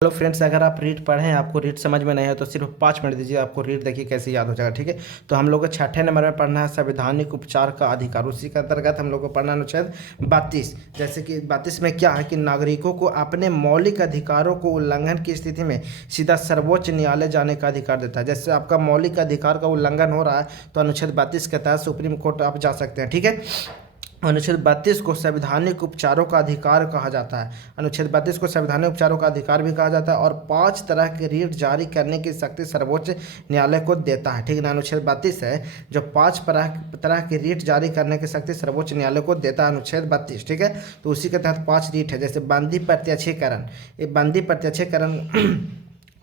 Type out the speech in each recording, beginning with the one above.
Hello friends, अगर आप रीट पढ़ें हैं, आपको रीट समझ में नहीं है तो सिर्फ 5 मिनट दीजिए, आपको रीट देखिए कैसे याद हो जाएगा। ठीक है, तो हम लोग को छठे नंबर में पढ़ना है संवैधानिक उपचार का अधिकार। उसी के अंतर्गत हम लोग को पढ़ना अनुच्छेद 32। जैसे कि 32 में क्या है कि नागरिकों को अपने मौलिक अधिकारों को उल्लंघन की स्थिति में सीधा सर्वोच्च न्यायालय जाने का अधिकार देता है। जैसे आपका मौलिक अधिकार का उल्लंघन हो रहा है तो अनुच्छेद 32 के तहत सुप्रीम कोर्ट आप जा सकते हैं। ठीक है, अनुच्छेद 32 को संवैधानिक उपचारों का अधिकार कहा जाता है। अनुच्छेद 32 को संवैधानिक उपचारों का अधिकार भी कहा जाता है और 5 तरह के रीट जारी करने की शक्ति सर्वोच्च न्यायालय को देता है। ठीक है ना, अनुच्छेद 32 है जो 5 तरह के रीट जारी करने की शक्ति सर्वोच्च न्यायालय को देता है, अनुच्छेद 32। ठीक है, तो उसी के तहत 5 रीट है। जैसे बंदी प्रत्यक्षीकरण। ये बंदी प्रत्यक्षीकरण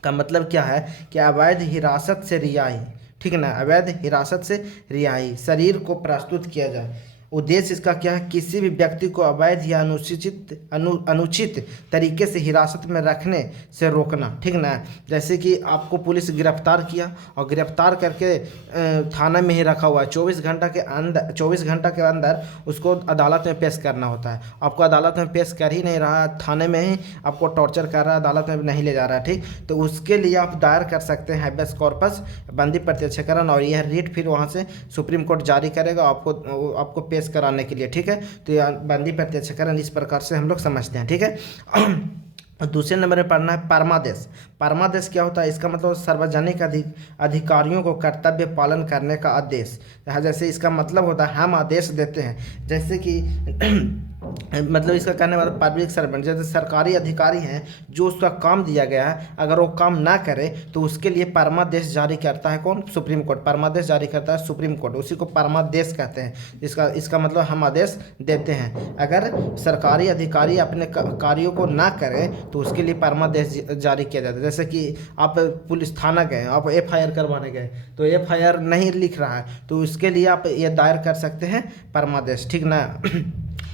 का मतलब क्या है कि अवैध हिरासत से रिहाई। ठीक है ना, अवैध हिरासत से रिहाई, शरीर को प्रस्तुत किया जाए। उद्देश्य इसका क्या है, किसी भी व्यक्ति को अवैध या अनुचित तरीके से हिरासत में रखने से रोकना। ठीक ना, जैसे कि आपको पुलिस गिरफ्तार किया और गिरफ्तार करके थाना में ही रखा हुआ है, 24 घंटा के अंदर उसको अदालत में पेश करना होता है। आपको अदालत में पेश कर ही नहीं रहा, थाने में ही आपको टॉर्चर कर रहा है, अदालत में नहीं ले जा रहा है। ठीक, तो उसके लिए आप दायर कर सकते हैं हैबेस कॉर्पस, बंदी प्रत्यक्षीकरण, और यह रीट फिर वहाँ से सुप्रीम कोर्ट जारी करेगा आपको पेश कराने के लिए। ठीक है, तो यह बंदी प्रत्यक्षीकरण इस प्रकार से हम लोग समझते हैं। ठीक है, दूसरे नंबर में पढ़ना है परमादेश। परमादेश क्या होता है, इसका मतलब सार्वजनिक अधिकारियों को कर्तव्य पालन करने का आदेश। जैसे इसका मतलब होता है हम आदेश देते हैं, जैसे कि मतलब इसका कहने वाला पब्लिक सर्वेंट, जैसे सरकारी अधिकारी हैं जो उसका काम दिया गया है, अगर वो काम ना करे तो उसके लिए परमादेश जारी करता है कौन, सुप्रीम कोर्ट। परमादेश जारी करता है सुप्रीम कोर्ट, उसी को परमादेश कहते हैं। इसका मतलब हम आदेश देते हैं। अगर सरकारी अधिकारी अपने कार्यों को ना करें तो उसके लिए परमादेश जारी किया जाता है। जैसे कि आप पुलिस थाना गए, आप FIR करवाने गए तो FIR नहीं लिख रहा है तो उसके लिए आप ये दायर कर सकते हैं परमादेश। ठीक ना।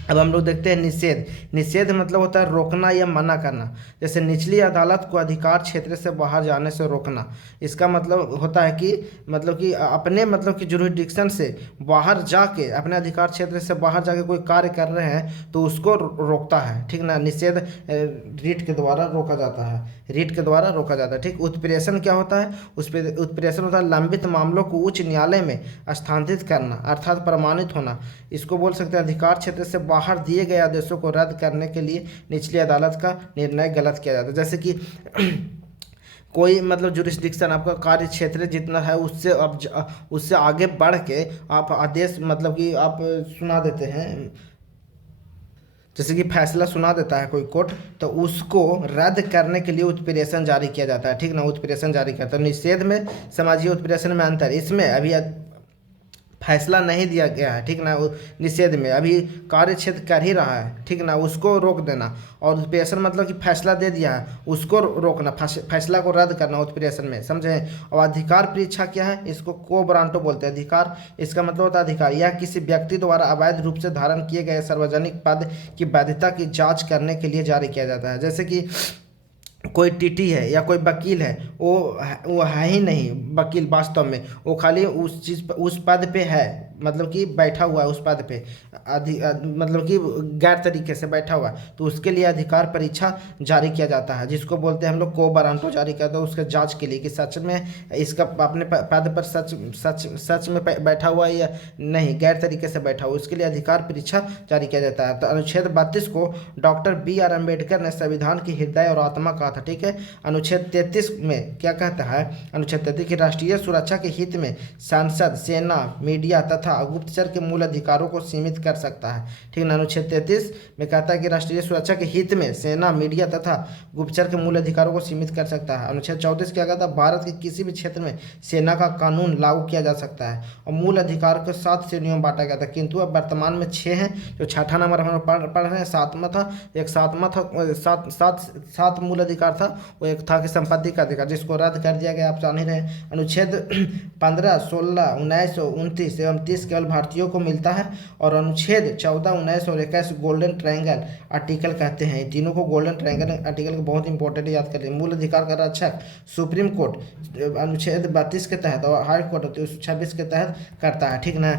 अब हम लोग देखते हैं निषेध। निषेध मतलब होता है रोकना या मना करना। जैसे निचली अदालत को अधिकार क्षेत्र से बाहर जाने से रोकना। इसका मतलब होता है कि अपने जुरिडिक्शन से बाहर जाके, अपने अधिकार क्षेत्र से बाहर जाके कोई कार्य कर रहे हैं तो उसको रोकता है। ठीक ना, निषेध रीट के द्वारा रोका जाता है, रीट के द्वारा रोका जाता है। ठीक, उत्प्रेषण क्या होता है, उत्प्रेषण होता है लंबित मामलों को उच्च न्यायालय में स्थानांतरित करना अर्थात प्रमाणित होना। इसको बोल सकते हैं अधिकार क्षेत्र से बाहर दिए गए आदेशों को रद्द करने के लिए निचली अदालत का निर्णय गलत किया जाता है। जैसे कि कोई जुरिस्डिक्शन, आपका कार्य क्षेत्र जितना है उससे आगे बढ़ के आप आदेश कि आप सुना देते हैं, जैसे कि फैसला सुना देता है कोई कोर्ट, तो उसको रद्द करने के लिए उत्प्रेषण जारी किया जाता है। ठीक ना, उत्प्रेषण जारी करता है। निषेध में समाजीय उत्प्रेषण में अंतर, इसमें अभी फैसला नहीं दिया गया है। ठीक ना, निषेध में अभी कार्य क्षेत्र कर ही रहा है। ठीक ना, उसको रोक देना। और उत्प्रेषण मतलब कि फैसला दे दिया है उसको रोकना, फैसला को रद्द करना उत्प्रेषण में, समझे। और अधिकार परीक्षा क्या है, इसको को ब्रांटो बोलते हैं। अधिकार, इसका मतलब होता है अधिकार, यह किसी व्यक्ति द्वारा अवैध रूप से धारण किए गए सार्वजनिक पद की वैधता की जाँच करने के लिए जारी किया जाता है। जैसे कि कोई टीटी है या कोई वकील है, वो है ही नहीं वकील वास्तव में, वो खाली उस पद पे है, कि बैठा हुआ है उस पद पे, कि गैर तरीके से बैठा हुआ है, तो उसके लिए अधिकार परीक्षा जारी किया जाता है, जिसको बोलते हैं हम लोग को बरांटो जारी करते हैं उसके जांच के लिए कि सच में इसका अपने पद पर सच में बैठा हुआ है या नहीं, गैर तरीके से बैठा हुआ, उसके लिए अधिकार परीक्षा जारी किया जाता है। तो अनुच्छेद 32 को डॉक्टर BR अम्बेडकर ने संविधान की हृदय और आत्मा कहा था। ठीक है, अनुच्छेद 33 में क्या कहता है, अनुच्छेद 33 की राष्ट्रीय सुरक्षा के हित में संसद, सेना, मीडिया तथा गुप्तचर के मूल अधिकारों को सीमित कर सकता है। ठीक है, अनुच्छेद 33 में कहता है कि राष्ट्रीय सुरक्षा के हित में सेना, मीडिया तथा गुप्तचर के मूल अधिकारों को सीमित कर सकता है। अनुच्छेद 34 क्या कहता है, भारत के किसी भी क्षेत्र में सेना का कानून लागू किया जा सकता है। और मूल अधिकार को 7 श्रेणियों में बांटा गया था, किंतु अब वर्तमान में 6 हैं। जो छठा नंबर हम पढ़ रहे हैं, 7वां था, एक 7वां था, 7 मूल अधिकार था, वो एक था कि संपत्ति का अधिकार, जिसको रद्द कर दिया गया, आप जान ही रहे हैं। अनुच्छेद 15, 16, 19, 29 एवं 30 केवल भारतीयों को मिलता है। और अनुच्छेद 14, 19 और 21 गोल्डन ट्रायंगल आर्टिकल कहते हैं। इन तीनों को गोल्डन ट्रायंगल आर्टिकल को बहुत इंपॉर्टेंट याद कर लिए। मूल अधिकार का रक्षक सुप्रीम कोर्ट अनुच्छेद 32 के तहत और हाई कोर्ट 26 के तहत करता है। ठीक ना,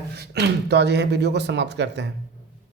तो आज यह वीडियो को समाप्त करते हैं।